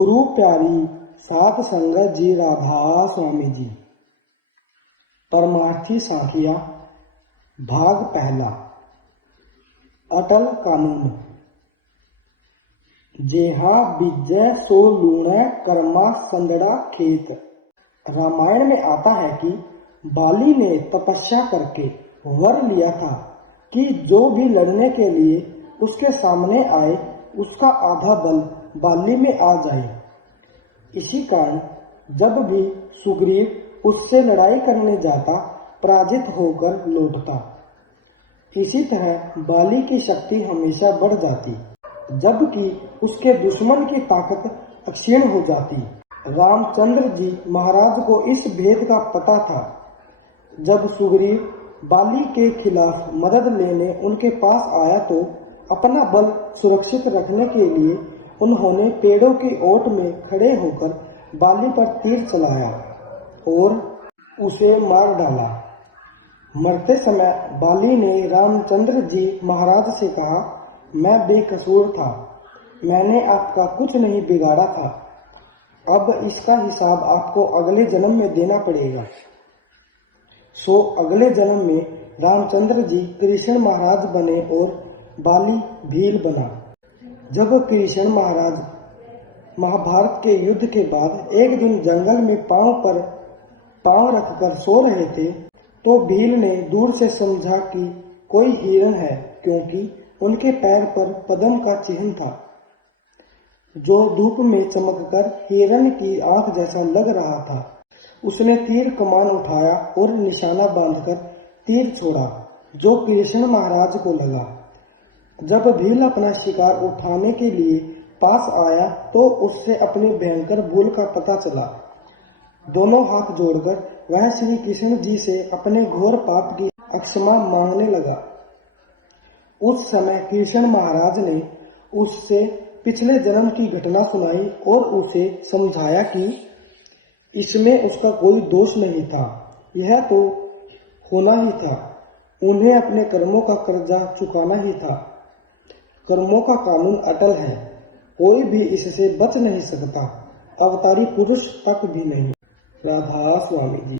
गुरु प्यारी सात संगत जी राधा स्वामी जी। परमार्थी साखिया भाग पहला। अटल कानून। जेहा बीजै सो लूणै कर्मा संदड़ा खेत। रामायण में आता है कि बाली ने तपस्या करके वर लिया था कि जो भी लड़ने के लिए उसके सामने आए उसका आधा बल बाली में आ जाए। इसी कारण जब भी सुग्रीव उससे लड़ाई करने जाता पराजित होकर लौटता। इसी तरह बाली की शक्ति हमेशा बढ़ जाती जबकि उसके दुश्मन की ताकत अक्षीण हो जाती। रामचंद्र जी महाराज को इस भेद का पता था। जब सुग्रीव बाली के खिलाफ मदद लेने उनके पास आया तो अपना बल सुरक्षित रखने के लिए उन्होंने पेड़ों की ओट में खड़े होकर बाली पर तीर चलाया और उसे मार डाला। मरते समय बाली ने रामचंद्र जी महाराज से कहा, मैं बेकसूर था, मैंने आपका कुछ नहीं बिगाड़ा था, अब इसका हिसाब आपको अगले जन्म में देना पड़ेगा। सो अगले जन्म में रामचंद्र जी कृष्ण महाराज बने और बाली भील बना। जब कृष्ण महाराज महाभारत के युद्ध के बाद एक दिन जंगल में पांव पर पांव रखकर सो रहे थे तो भील ने दूर से समझा कि कोई हिरण है, क्योंकि उनके पैर पर पद्म का चिन्ह था जो धूप में चमककर हिरण की आंख जैसा लग रहा था। उसने तीर कमान उठाया और निशाना बांधकर तीर छोड़ा जो कृष्ण महाराज को लगा। जब भील अपना शिकार उठाने के लिए पास आया तो उससे अपनी भयंकर भूल का पता चला। दोनों हाथ जोड़कर वह श्री कृष्ण जी से अपने घोर पाप की क्षमा मांगने लगा। उस समय कृष्ण महाराज ने उससे पिछले जन्म की घटना सुनाई और उसे समझाया कि इसमें उसका कोई दोष नहीं था, यह तो होना ही था, उन्हें अपने कर्मों का कर्जा चुकाना ही था। कर्मों का कानून अटल है, कोई भी इससे बच नहीं सकता, अवतारी पुरुष तक भी नहीं। राधा स्वामी जी।